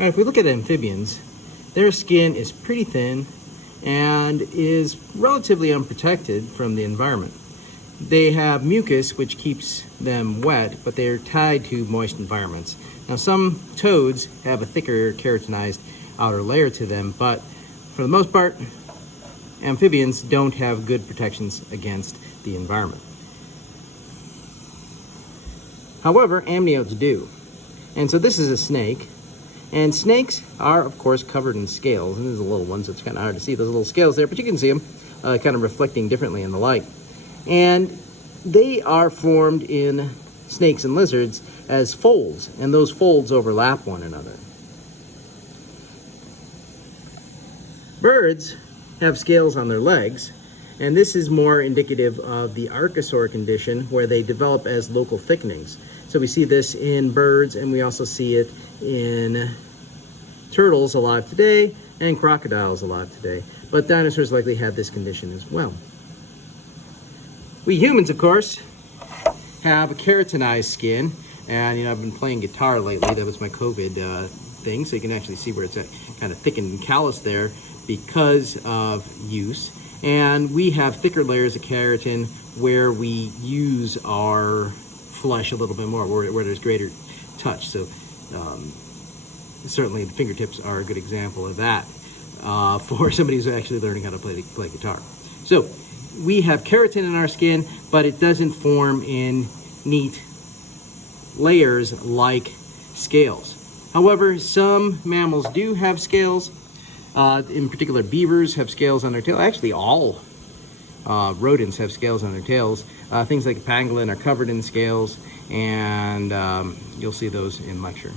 Now, if we look at amphibians, their skin is pretty thin and is relatively unprotected from the environment. They have mucus, which keeps them wet, but they're tied to moist environments. Now, some toads have a thicker keratinized outer layer to them, but for the most part, amphibians don't have good protections against the environment. However, amniotes do. And so this is a snake. And snakes are, of course, covered in scales. And there's a little one, so it's kind of hard to see those little scales there, but you can see them kind of reflecting differently in the light. And they are formed in snakes and lizards as folds, and those folds overlap one another. Birds have scales on their legs, and this is more indicative of the archosaur condition, where they develop as local thickenings. So we see this in birds, and we also see it in turtles alive today and crocodiles alive today. But dinosaurs likely had this condition as well. We humans, of course, have a keratinized skin. And I've been playing guitar lately. That was my COVID thing, so you can actually see where it's kind of thickened and calloused there because of use. And we have thicker layers of keratin where we use our flesh a little bit more, where there's greater touch. So certainly the fingertips are a good example of that for somebody who's actually learning how to play guitar. So we have keratin in our skin, but it doesn't form in neat layers like scales. However, some mammals do have scales. In particular, beavers have scales on their tail. Actually, all rodents have scales on their tails. Things like pangolin are covered in scales, and you'll see those in lecture.